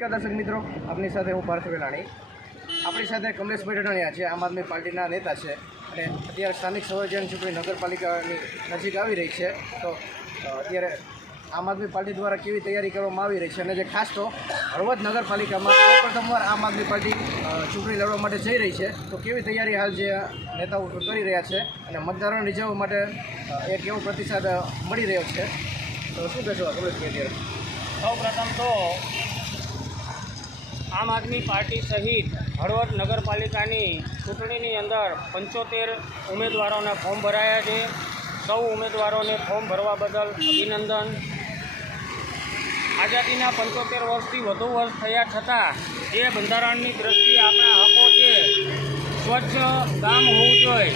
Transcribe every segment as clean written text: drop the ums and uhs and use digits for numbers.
નમસ્કાર દર્શક મિત્રો, આપની સાથે હું પાર્થ વેલાણી. આપણી સાથે કમલેશભાઈ ડઢણિયા છે, આમ આદમી પાર્ટીના નેતા છે અને અત્યારે સ્થાનિક સ્વરાજ્યની ચૂંટણી નગરપાલિકાની નજીક આવી રહી છે. તો અત્યારે આમ આદમી પાર્ટી દ્વારા કેવી તૈયારી કરવામાં આવી રહી છે અને જે ખાસ તો હળવદ નગરપાલિકામાં સૌપ્રથમવાર આમ આદમી પાર્ટી ચૂંટણી લડવા માટે જઈ રહી છે, તો કેવી તૈયારી હાલ જે નેતાઓ કરી રહ્યા છે અને મતદારોને રીઝવવા માટે એક એવો પ્રતિસાદ મળી રહ્યો છે. તો શું કહેશો કમલેશભાઈ? અત્યારે સૌ પ્રથમ તો આમ આદમી પાર્ટી સહિત હળવદ નગરપાલિકાની ચૂંટણીની અંદર 75 ઉમેદવારોના ફોર્મ ભરાયા છે. સૌ ઉમેદવારોને ફોર્મ ભરવા બદલ અભિનંદન. આઝાદીના 75 વર્ષથી વધુ વર્ષ થયા છતાં જે બંધારણની દ્રષ્ટિએ આપણા હકો છે, સ્વચ્છ ગામ હોવું જોઈએ,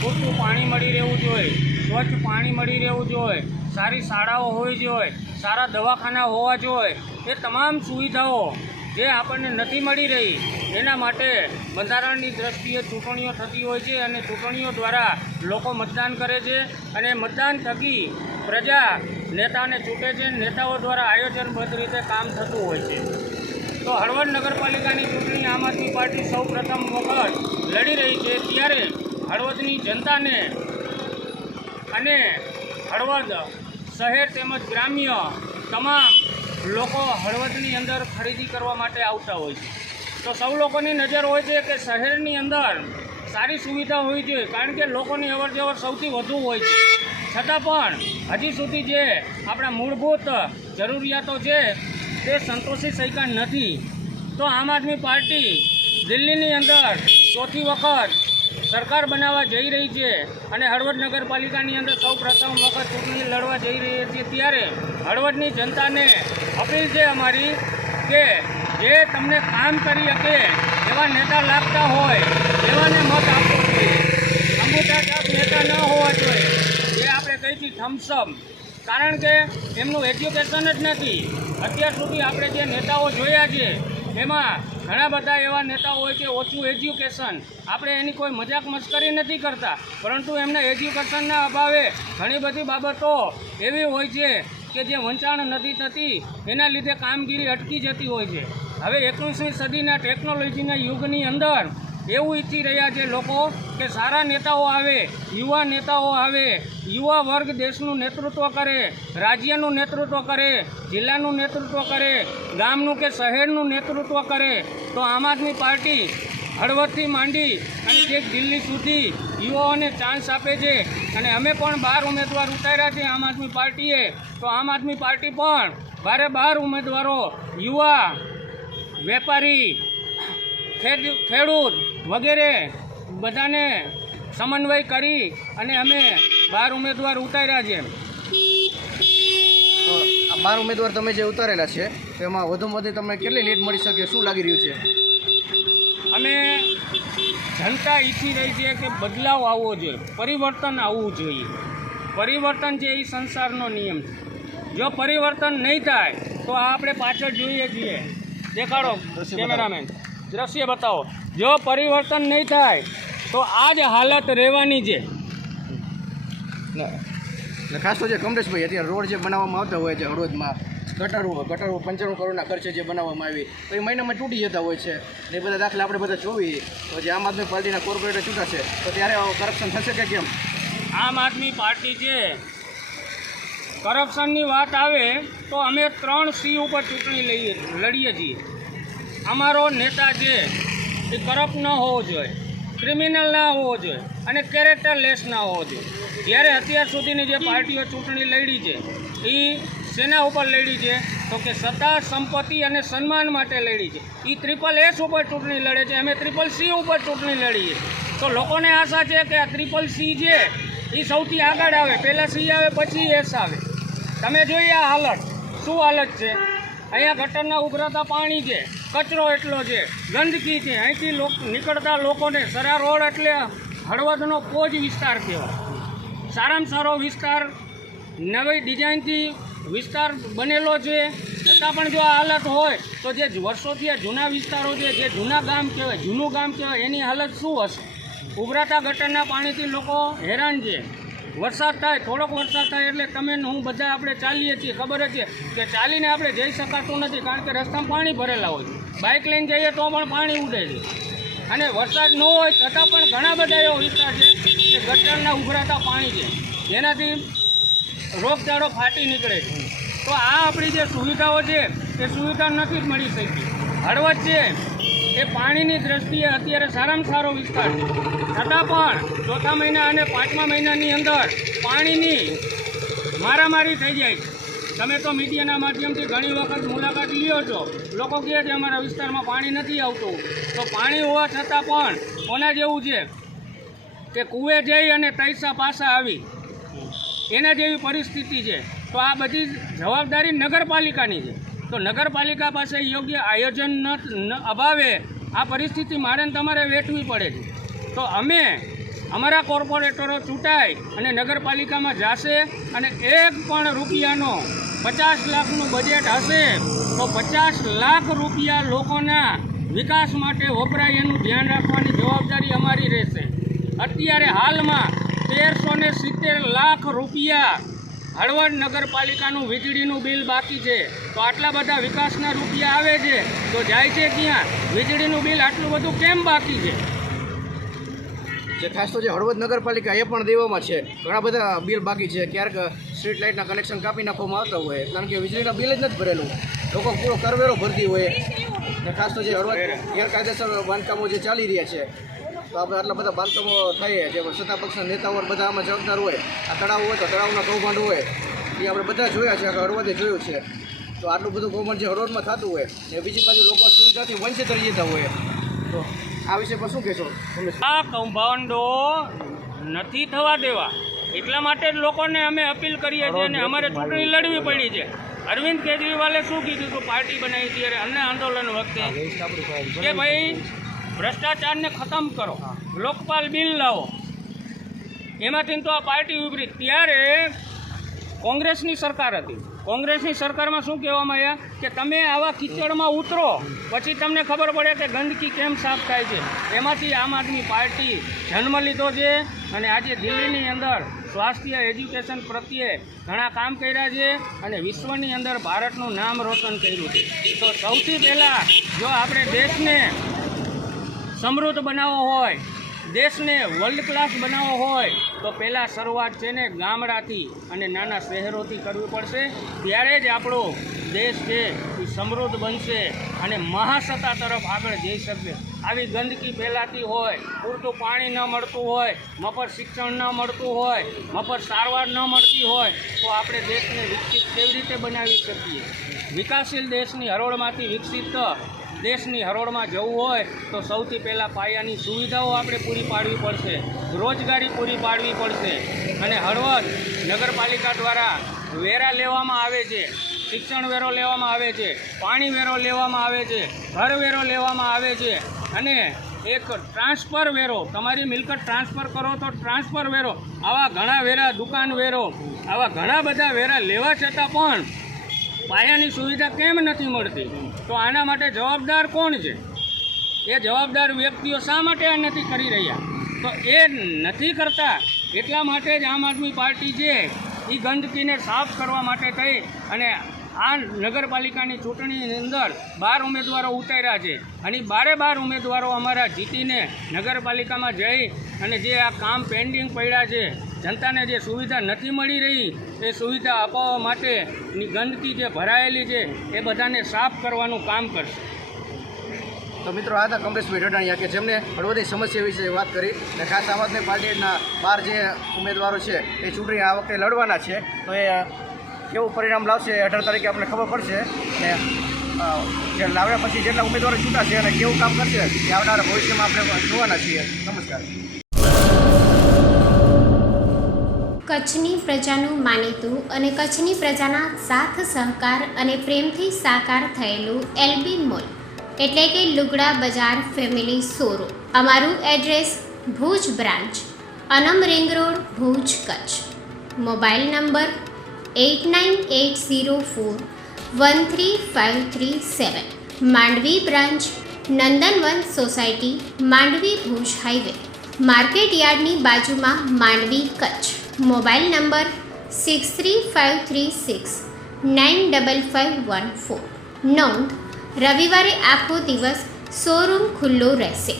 પૂરતું પાણી મળી રહેવું જોઈએ, સ્વચ્છ પાણી મળી રહેવું જોઈએ, સારી શાળાઓ હોવી જોઈએ, સારા દવાખાના હોવા જોઈએ, એ તમામ સુવિધાઓ જે આપણને નથી મળી રહી એના માટે બંધારણની દ્રષ્ટિએ ચૂંટણીઓ થતી હોય છે અને ચૂંટણીઓ દ્વારા લોકો મતદાન કરે છે અને મતદાન થકી પ્રજા નેતાને ચૂંટે છે. નેતાઓ દ્વારા આયોજનબદ્ધ રીતે કામ થતું હોય છે. તો હળવદ નગરપાલિકાની ચૂંટણી આમ આદમી પાર્ટી સૌ પ્રથમ વખત લડી રહી છે, ત્યારે હળવદની જનતાને અને હળવદ શહેર તેમજ ગ્રામ્ય તમામ લોકો હળવદની અંદર ખરીદી કરવા માટે આવતા હોય છે. તો સૌ લોકોની નજર હોય છે કે શહેરની અંદર સારી સુવિધા હોવી જોઈએ, કારણ કે લોકોની અવરજવર સૌથી વધુ હોય છે. છતાં પણ હજી સુધી જે આપણા મૂળભૂત જરૂરિયાતો છે તે સંતોષી શક્યા નથી. તો આમ આદમી પાર્ટી દિલ્હીની અંદર ચોથી વખત સરકાર બનાવવા જઈ રહી છે અને હળવદ નગરપાલિકાની અંદર સૌ પ્રથમ વખત ચૂંટણી લડવા જઈ રહી છે, ત્યારે હળવદની જનતાને અપીલ છે અમારી કે જે તમને કામ કરી શકે એવા નેતા લાગતા હોય એવાને મત આપવો જોઈએ. અંગૂઠા છાપ નેતા ન હોવા જોઈએ, જે આપણે કહીએ છીએ થમ્સઅપ, કારણ કે એમનું એજ્યુકેશન જ નથી. અત્યાર સુધી આપણે જે નેતાઓ જોયા છે એમાં ઘણા બધા એવા નેતાઓ હોય છે ઓછું એજ્યુકેશન. આપણે એની કોઈ મજાક મસ્કરી નથી કરતા, પરંતુ એમના એજ્યુકેશનના અભાવે ઘણી બધી બાબતો એવી હોય છે કે જે વંચાણ નથી થતી, એના લીધે કામગીરી અટકી જતી હોય છે. હવે 21મી સદીના ટેકનોલોજીના યુગની અંદર એવું ઈચ્છી રહ્યા છે લોકો કે સારા નેતાઓ આવે, યુવા નેતાઓ આવે, યુવા વર્ગ દેશનું નેતૃત્વ કરે, રાજ્યનું નેતૃત્વ કરે, જિલ્લાનું નેતૃત્વ કરે, ગામનું કે શહેરનું નેતૃત્વ કરે. તો આમ આદમી પાર્ટી હળવદથી માંડી અને છેક દિલ્હી સુધી યુવાઓને ચાન્સ આપે છે અને અમે પણ 12 ઉમેદવાર ઉતાર્યા છે આમ આદમી પાર્ટીએ. તો આમ આદમી પાર્ટી પણ 12 ઉમેદવારો યુવા, વેપારી, ખેડૂત વગેરે બધાને સમન્વય કરી અને અમે 12 ઉમેદવાર ઉતાર્યા છે. તો આ 12 ઉમેદવાર તમે જે ઉતારેલા છે તેમાં વધુમાં વધુ તમને કેટલી લીડ મળી શકે, શું લાગી રહ્યું છે? અમે જનતા ઈચ્છી રહી છે કે બદલાવ આવવો જોઈએ, પરિવર્તન આવવું જોઈએ. પરિવર્તન છે એ સંસારનો નિયમ છે. જો પરિવર્તન નહીં થાય તો આપણે પાછળ જોઈએ છીએ. દેખાડો કેમેરામેન, દ્રશ્ય બતાવો. જો પરિવર્તન નહીં થાય તો આ જ હાલત રહેવાની છે. ને ખાસ તો જે કમલેશભાઈ અત્યારે રોડ જે બનાવવામાં આવતા હોય છે હળવદમાં, ગટરો 95 કરોડના ખર્ચે જે બનાવવામાં આવી, તો એ મહિનામાં તૂટી જતા હોય છે. એ બધા દાખલા આપણે બધા જોઈએ. તો જે આમ આદમી પાર્ટીના કોર્પોરેટર ચૂંટાશે તો ત્યારે કરપ્શન થશે કે કેમ? આમ આદમી પાર્ટી છે, કરપ્શનની વાત આવે તો અમે 3C ઉપર ચૂંટણી લડીએ છીએ. અમારો નેતા છે એ કરપ્ટ ન હોવો જોઈએ, ક્રિમિનલ ના હોવો જોઈએ અને કેરેક્ટરલેસ ના હોવો જોઈએ. જ્યારે અત્યાર સુધીની જે પાર્ટીઓ ચૂંટણી લડી છે એ શેના ઉપર લડી છે? તો કે સત્તા, સંપત્તિ અને સન્માન માટે લડી છે. એ SSS ઉપર ચૂંટણી લડે છે, અમે CCC ઉપર ચૂંટણી લડીએ. તો લોકોને આશા છે કે આ CCC છે એ સૌથી આગળ આવે, પહેલાં C આવે પછી S આવે. તમે જોઈએ આ હાલત, શું હાલત છે? અહીંયા ગટરના ઉભરાતા પાણી છે, કચરો એટલો છે, ગંદકી છે. અહીંથી નીકળતા લોકોને સરા રોડ એટલે હળવદનો પોજ વિસ્તાર કહેવાય. સારામાં સારો વિસ્તાર, નવી ડિઝાઇનથી વિસ્તાર બનેલો છે, છતાં પણ જો આ હાલત હોય તો જે વર્ષોથી આ જૂના વિસ્તારો છે, જે જૂના ગામ કહેવાય, જૂનું ગામ કહેવાય, એની હાલત શું હશે? ઉભરાતા ગટરના પાણીથી લોકો હેરાન છે. વરસાદ થાય, થોડોક વરસાદ થાય એટલે તમે ને હું બધા આપણે ચાલીએ છીએ, ખબર જ છે કે ચાલીને આપણે જઈ શકાતું નથી, કારણ કે રસ્તામાં પાણી ભરેલા હોય. બાઇક લઈને જઈએ તો પણ પાણી ઉડે છે. અને વરસાદ ન હોય છતાં પણ ઘણા બધા એવો વિસ્તાર છે કે ગટરના ઉભરાતા પાણી છે, જેનાથી રોગચાળો ફાટી નીકળે છે. તો આ આપણી જે સુવિધાઓ છે એ સુવિધા નથી જ મળી શકતી. હળવદ છે એ પાણીની દ્રષ્ટિએ અત્યારે સારામાં સારો વિસ્તાર છે, છતાં પણ ચોથા મહિના અને પાંચમા મહિનાની અંદર પાણીની મારામારી થઈ જાય છે. તમે તો મીડિયાના માધ્યમથી ઘણી વખત મુલાકાત લ્યો છો, લોકો કહે છે અમારા વિસ્તારમાં પાણી નથી આવતું. તો પાણી હોવા છતાં પણ કોના જેવું છે કે કૂવે જઈ અને તૈસા પાસા આવી, એના જેવી પરિસ્થિતિ છે. તો આ બધી જવાબદારી નગરપાલિકાની છે. તો નગરપાલિકા પાસે યોગ્ય આયોજન અભાવે આ પરિસ્થિતિ મારે ને તમારે વેઠવી પડે છે. તો અમે અમારા કોર્પોરેટરો ચૂંટાય અને નગરપાલિકામાં જશે અને એક પણ રૂપિયાનો 50 લાખનું બજેટ હશે તો 50 લાખ રૂપિયા લોકોના વિકાસ માટે વપરાય એનું ધ્યાન રાખવાની જવાબદારી અમારી રહેશે. અત્યારે હાલમાં 1370 લાખ રૂપિયા હળવદ નગરપાલિકાનું વીજળીનું બિલ બાકી છે. તો આટલા બધા વિકાસના રૂપિયા આવે છે તો જાય છે ક્યાં? વીજળીનું બિલ આટલું બધું કેમ બાકી છે? જે ખાસ તો જે હળવદ નગરપાલિકા એ પણ દેવામાં છે, ઘણા બધા બિલ બાકી છે. ક્યારેક સ્ટ્રીટ લાઇટના કનેક્શન કાપી નાખવામાં આવતા હોય, કારણ કે વીજળીના બિલ જ નથી ભરેલું, લોકો પૂરો કરવેરો ભરતી હોય. અને ખાસ તો જે હળવદ ગેરકાયદેસર બાંધકામો જે ચાલી રહ્યા છે, તો આપણે આટલા બધા બાંધકામો થાય, જે સત્તા પક્ષના નેતાઓ બધા આમાં જવાબદાર હોય. આ તળાવ હોય તો તળાવના કૌભાંડ હોય, એ આપણે બધા જોયા છે, હળવદે જોયું છે. તો આટલું બધું કૌભાંડ જે હળવદમાં થતું હોય ને બીજી બાજુ લોકો સુવિધાથી વંચિત રહી જતા હોય, તો આ વિષય પર શું કહેશો તમે? આ કૌભાંડો નથી થવા દેવા, એટલા માટે જ લોકોને અમે અપીલ કરીએ છીએ અને અમારે ચૂંટણી લડવી પડી છે. અરવિંદ કેજરીવાલે શું કીધું હતું પાર્ટી બનાવી ત્યારે અન્ય આંદોલન વખતે કે ભાઈ ભ્રષ્ટાચારને ખતમ કરો, લોકપાલ બિલ લાવો. એમાંથી તો આ પાર્ટી ઉભરી. ત્યારે કોંગ્રેસની સરકાર હતી. કોંગ્રેસની સરકારમાં શું કહેવામાં આવ્યા કે તમે આવા કિચડમાં ઉતરો પછી તમને ખબર પડે કે ગંદકી કેમ સાફ થાય છે. એમાંથી આમ આદમી પાર્ટી જન્મ લીધો છે અને આજે દિલ્હીની અંદર સ્વાસ્થ્ય એજ્યુકેશન પ્રત્યે ઘણા કામ કર્યા છે અને વિશ્વની અંદર ભારતનું નામ રોશન કર્યું છે. તો સૌથી પહેલાં જો આપણે દેશને સમૃદ્ધ બનાવવો હોય, દેશને વર્લ્ડ ક્લાસ બનાવવો હોય તો પહેલાં શરૂઆત છે ને ગામડાથી અને નાના શહેરોથી કરવી પડશે. ત્યારે જ આપણો દેશ છે એ સમૃદ્ધ બનશે અને મહાસત્તા તરફ આગળ જઈ શકશે. આવી ગંદકી ફેલાતી હોય, પૂરતું પાણી ન મળતું હોય, મફત શિક્ષણ ન મળતું હોય, મફત સારવાર ન મળતી હોય તો આપણે દેશને વિકસિત કેવી રીતે બનાવી શકીએ? વિકાસશીલ દેશની હરોળમાંથી વિકસિત દેશની હરોળમાં જવું હોય તો સૌથી પહેલાં પાયાની સુવિધાઓ આપણે પૂરી પાડવી પડશે, રોજગારી પૂરી પાડવી પડશે. અને હળવદ નગરપાલિકા દ્વારા વેરા લેવામાં આવે છે, શિક્ષણ વેરો લેવામાં આવે છે, પાણી વેરો લેવામાં આવે છે, ઘર વેરો લેવામાં આવે છે અને એક ટ્રાન્સફર વેરો, તમારી મિલકત ટ્રાન્સફર કરો તો ટ્રાન્સફર વેરો, આવા ઘણા વેરા, દુકાન વેરો, આવા ઘણા બધા વેરા લેવા છતાં પણ પાયાની સુવિધા કેમ નથી મળતી? તો આના માટે જવાબદાર કોણ છે? એ જવાબદાર વ્યક્તિઓ શા માટે આ નથી કરી રહ્યા? તો એ નથી કરતા એટલા માટે જ આમ આદમી પાર્ટી છે એ ગંદકીને સાફ કરવા માટે થઈ અને આ નગરપાલિકાની ચૂંટણીની અંદર 12 ઉમેદવારો ઉતાર્યા છે અને 12 ઉમેદવારો અમારા જીતીને નગરપાલિકામાં જઈ અને જે આ કામ પેન્ડિંગ પડ્યા છે, જનતાને જે સુવિધા નથી મળી રહી એ સુવિધા અપાવવા માટેની ગંદકી જે ભરાયેલી છે એ બધાને સાફ કરવાનું કામ કરશે. તો મિત્રો આ હતા કમલેશભાઈ ઢડાણિયા કે જેમને હળવદની સમસ્યા વિશે વાત કરી અને ખાસ આમ આદમી પાર્ટીના 12 જે ઉમેદવારો છે એ ચૂંટણી આ વખતે લડવાના છે. તો એ કેવું પરિણામ લાવશે 18 તારીખે આપણને ખબર પડશે ને જે લાવ્યા પછી જેટલા ઉમેદવારો ચૂંટાશે અને કેવું કામ કરશે એ આવનારા ભવિષ્યમાં આપણે જોવાના છીએ. નમસ્કાર. કચ્છની પ્રજાનું માનીતું અને કચ્છની પ્રજાના સાથ સહકાર અને પ્રેમથી સાકાર થયેલું એલબી મોલ એટલે કે લુગડા બજાર ફેમિલી શોરૂમ. અમારું address Bhuj branch, Anam ring road, Bhuj, Kutch. Mobile number 8980413537. Mandvi branch, Nandanvan society, Mandvi, Bhuj highway, market યાર્ડની બાજુમાં, માંડવી, કચ્છ. Mobile number 6353695514. નોંધ: રવિવારે આખો દિવસ શોરૂમ ખુલ્લો રહેશે.